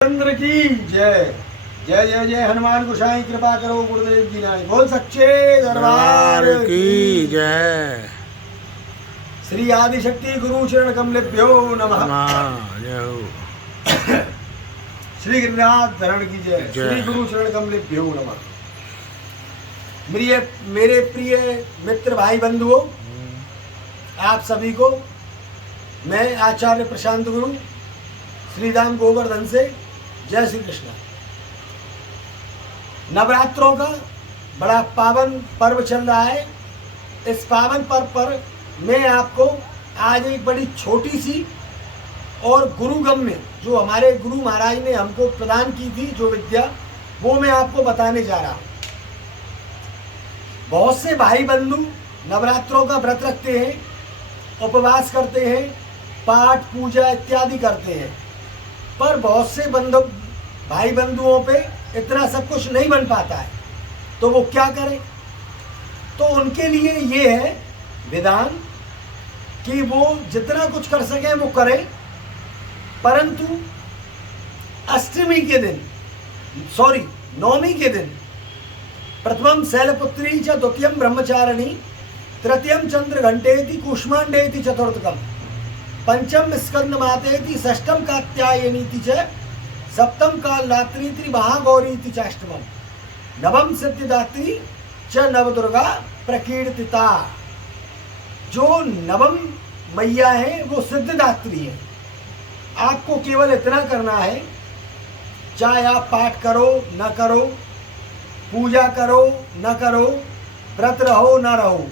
चंद्र की जय। जय जय जय हनुमान गोसाई कृपा करो गुरुदेव जी नाय। बोल सच्चे दरबार की जय। श्री आदिशक्ति गुरु चरण कमलेभ्यो नमः। जय हो। श्री गिरिराज धरण की जय। जय। श्री गुरु चरण कमलेभ्यो नमः। मेरे प्रिय मित्र भाई बंधुओं, आप सभी को मैं आचार्य प्रशांत गुरु श्रीधाम गोवर्धन से जय श्री कृष्ण। नवरात्रों का बड़ा पावन पर्व चल रहा है। इस पावन पर्व पर मैं आपको आज एक बड़ी छोटी सी और गुरुगम्य जो हमारे गुरु महाराज ने हमको प्रदान की थी जो विद्या, वो मैं आपको बताने जा रहा हूँ। बहुत से भाई बंधु नवरात्रों का व्रत रखते हैं, उपवास करते हैं, पाठ पूजा इत्यादि करते हैं, पर बहुत से भाई बंधुओं पे इतना सब कुछ नहीं बन पाता है। तो वो क्या करें? तो उनके लिए ये है विधान कि वो जितना कुछ कर सके वो करें, परंतु अष्टमी के दिन नवमी के दिन प्रथमम शैलपुत्री च द्वितीयम ब्रह्मचारिणी तृतीयम चंद्र घंटेति कूष्मांडेति चतुर्थकम पंचम स्कंदमातेति षष्ठम कात्यायनीति च सप्तम कालरात्रि महागौरीति चाष्टमम नवम सिद्धिदात्री च नवदुर्गा प्रकीर्तिता। जो नवम मैया है वो सिद्धिदात्री है। आपको केवल इतना करना है, चाहे आप पाठ करो न करो, पूजा करो न करो, व्रत रहो न रहो,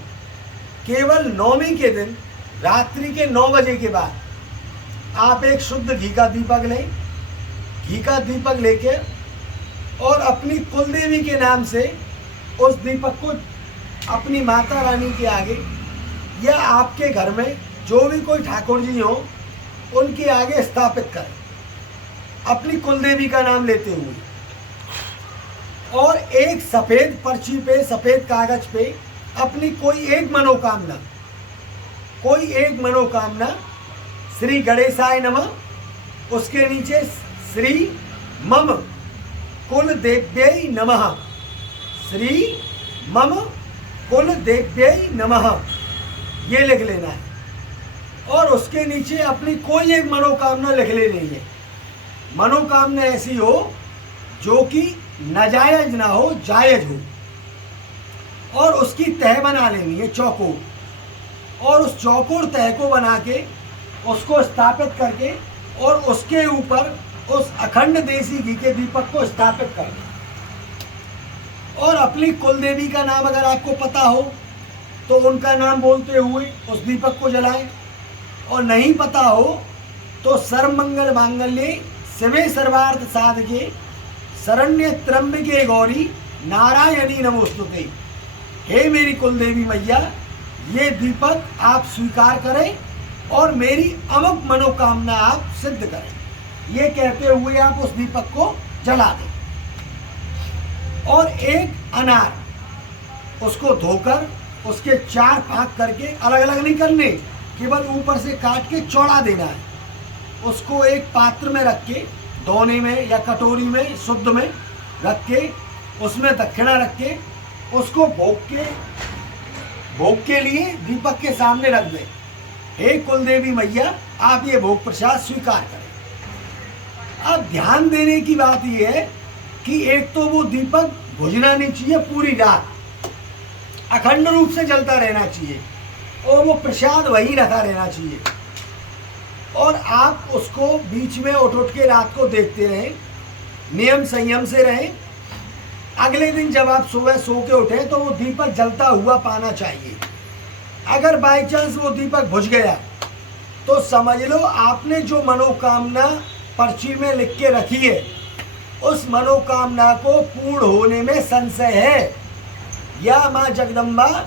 केवल नवमी के दिन रात्रि के 9 बजे के बाद आप एक शुद्ध घी का दीपक लें। घी का दीपक लेके और अपनी कुलदेवी के नाम से उस दीपक को अपनी माता रानी के आगे या आपके घर में जो भी कोई ठाकुर जी हो उनके आगे स्थापित करें, अपनी कुलदेवी का नाम लेते हुए। और एक सफ़ेद पर्ची पे, सफ़ेद कागज पे अपनी कोई एक मनोकामना श्री गणेशाय नमः, उसके नीचे श्री मम कुल देव्यै नमः, श्री मम कुल देव्यै नमः, ये लिख लेना है। और उसके नीचे अपनी कोई एक मनोकामना लिख लेनी है। मनोकामना ऐसी हो जो कि नाजायज ना हो, जायज हो। और उसकी तह बना लेनी है, चौकोर। और उस चौकोर तह को बना के उसको स्थापित करके और उसके ऊपर उस अखंड देसी घी के दीपक को स्थापित करना। और अपनी कुलदेवी का नाम अगर आपको पता हो तो उनका नाम बोलते हुए उस दीपक को जलाएं, और नहीं पता हो तो सर्वमंगल मांगल्ये शिवे सर्वार्थ साधके शरण्य त्र्यंबके गौरी नारायणी नमोस्तुते। हे मेरी कुलदेवी मैया, ये दीपक आप स्वीकार करें और मेरी अमुक मनोकामना आप सिद्ध करें। ये कहते हुए आप उस दीपक को जला दें। और एक अनार, उसको धोकर उसके 4 भाग करके, अलग अलग नहीं करने, केवल ऊपर से काट के चौड़ा देना है। उसको एक पात्र में रख के, दोने में या कटोरी में शुद्ध में रख के, उसमें दक्षिणा रख के उसको भोग के लिए दीपक के सामने रख दें। हे कुलदेवी मैया, आप ये भोग प्रसाद स्वीकार करें। अब ध्यान देने की बात यह है कि एक तो वो दीपक बुझना नहीं चाहिए, पूरी रात अखंड रूप से जलता रहना चाहिए, और वो प्रसाद वहीं रखा रहना चाहिए। और आप उसको बीच में उठ के रात को देखते रहें, नियम संयम से रहें। अगले दिन जब आप सुबह सो के उठें तो वो दीपक जलता हुआ पाना चाहिए। अगर बाई चांस वो दीपक बुझ गया तो समझ लो आपने जो मनोकामना पर्ची में लिख के रखी है उस मनोकामना को पूर्ण होने में संशय है, या माँ जगदम्बा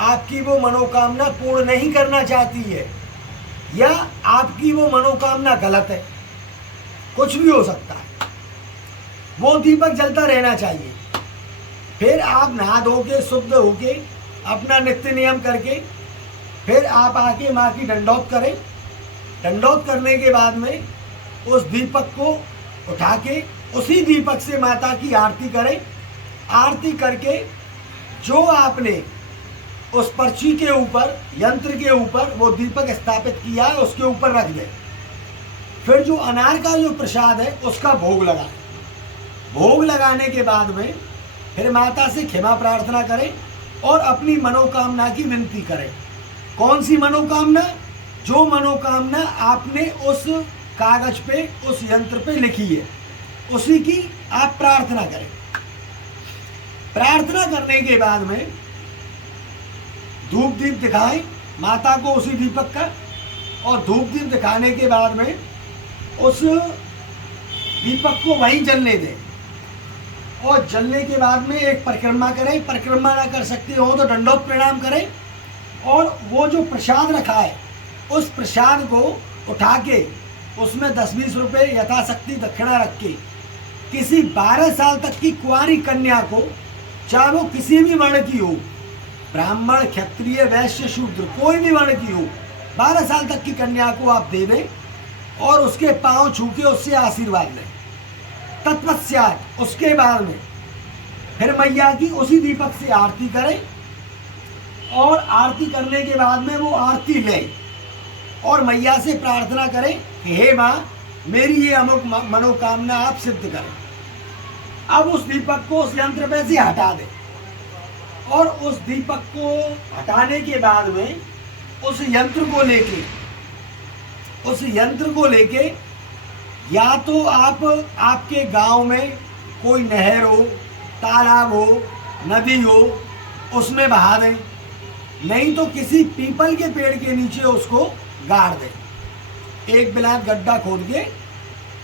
आपकी वो मनोकामना पूर्ण नहीं करना चाहती है, या आपकी वो मनोकामना गलत है। कुछ भी हो सकता है। वो दीपक जलता रहना चाहिए। फिर आप नहा धो के शुद्ध होके अपना नित्य नियम करके फिर आप आके माँ की दंडौत करें। दंडौत करने के बाद में उस दीपक को उठा के उसी दीपक से माता की आरती करें। आरती करके जो आपने उस पर्ची के ऊपर, यंत्र के ऊपर वो दीपक स्थापित किया है उसके ऊपर रख दें। फिर जो अनार का जो प्रसाद है उसका भोग लगाएं। भोग लगाने के बाद में फिर माता से क्षमा प्रार्थना करें और अपनी मनोकामना की विनती करें। कौन सी मनोकामना? जो मनोकामना आपने उस कागज पे, उस यंत्र पे लिखी है, उसी की आप प्रार्थना करें। प्रार्थना करने के बाद में धूप दीप दिखाएं माता को उसी दीपक का, और धूप दीप दिखाने के बाद में उस दीपक को वहीं जलने दें। और जलने के बाद में एक परिक्रमा करें। परिक्रमा ना कर सकते हो तो दंडोत प्रणाम करें। और वो जो प्रसाद रखा है उस प्रसाद को उठा के उसमें 10-20 रुपये यथाशक्ति दक्षिणा रख के किसी 12 साल तक की कुंवारी कन्या को, चाहे वो किसी भी वर्ण की हो, ब्राह्मण, क्षत्रिय, वैश्य, शूद्र, कोई भी वर्ण की हो, 12 साल तक की कन्या को आप दे दें और उसके पांव छू के उससे आशीर्वाद लें। तत्पश्चात उसके बाद में फिर मैया की उसी दीपक से आरती करें। और आरती करने के बाद में वो आरती लें और मैया से प्रार्थना करें कि हे माँ, मेरी ये अमुक मनोकामना आप सिद्ध करें। अब उस दीपक को उस यंत्र पे से हटा दें। और उस दीपक को हटाने के बाद में उस यंत्र को लेके या तो आप आपके गांव में कोई नहर हो, तालाब हो, नदी हो, उसमें बहा दें, नहीं तो किसी पीपल के पेड़ के नीचे उसको गाड़ दें। एक बिलात गड्ढा खोद के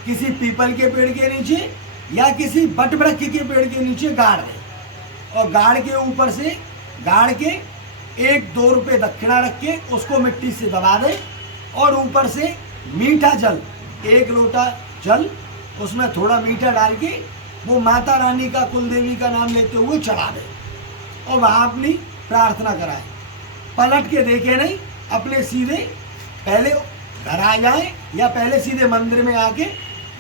किसी पीपल के पेड़ के नीचे या किसी बट वृक्ष के पेड़ के नीचे गाड़ दें। और गाड़ के ऊपर से गाड़ के 1-2 रुपये दक्षिणा रख के उसको मिट्टी से दबा दें। और ऊपर से मीठा जल, 1 लोटा जल, उसमें थोड़ा मीठा डाल के वो माता रानी का, कुल देवी का नाम लेते हुए चढ़ा दें और वहाँ अपनी प्रार्थना कराएं। पलट के देखे नहीं, अपने सीधे पहले घर आ जाएं या पहले सीधे मंदिर में आके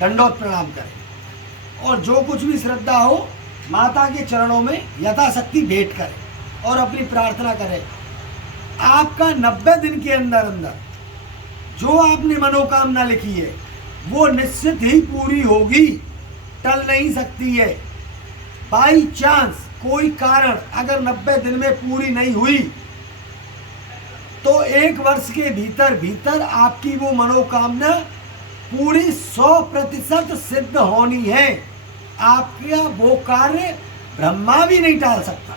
दंडोत प्रणाम करें। और जो कुछ भी श्रद्धा हो माता के चरणों में यथाशक्ति भेंट करें और अपनी प्रार्थना करें। आपका 90 दिन के अंदर अंदर जो आपने मनोकामना लिखी है वो निश्चित ही पूरी होगी, टल नहीं सकती है। बाई चांस कोई कारण अगर 90 दिन में पूरी नहीं हुई तो 1 वर्ष के भीतर भीतर आपकी वो मनोकामना पूरी 100% सिद्ध होनी है। आपका वो कार्य ब्रह्मा भी नहीं टाल सकता।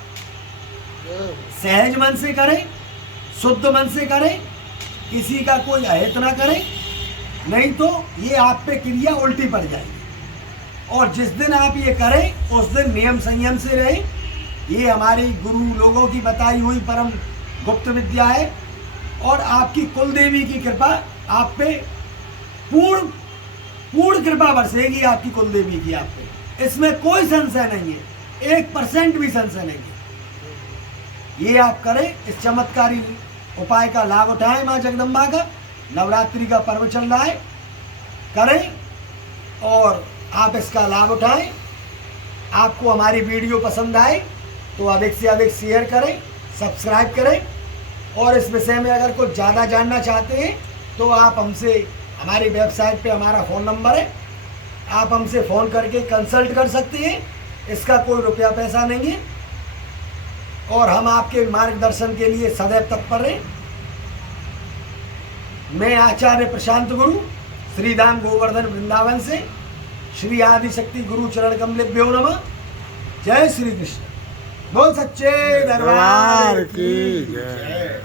सहज मन से करें, शुद्ध मन से करें, किसी का कोई अहित ना करें, नहीं तो ये आप पे क्रिया उल्टी पड़ जाएगी। और जिस दिन आप ये करें उस दिन नियम संयम से रहें। ये हमारी गुरु लोगों की बताई हुई परम गुप्त विद्या है और आपकी कुल देवी की कृपा आप पे पूर्ण कृपा बरसेगी, आपकी कुल देवी की आप पे। इसमें कोई संशय नहीं है, 1% भी संशय नहीं है। ये आप करें, इस चमत्कारी उपाय का लाभ उठाएं। माँ जगदम्बा का नवरात्रि का पर्व चल रहा है, करें और आप इसका लाभ उठाएं। आपको हमारी वीडियो पसंद आए तो अधिक से अधिक शेयर करें, सब्सक्राइब करें। और इस विषय में अगर कुछ ज़्यादा जानना चाहते हैं तो आप हमसे, हमारी वेबसाइट पे हमारा फ़ोन नंबर है, आप हमसे फ़ोन करके कंसल्ट कर सकते हैं। इसका कोई रुपया पैसा नहीं है और हम आपके मार्गदर्शन के लिए सदैव तत्पर हैं। मैं आचार्य प्रशांत गुरु, श्रीधाम गोवर्धन वृंदावन से, श्री आदिशक्ति गुरु चरण कमलेभ्यो नमः। जय श्री कृष्ण। बोल सच्चे दरबार की जय।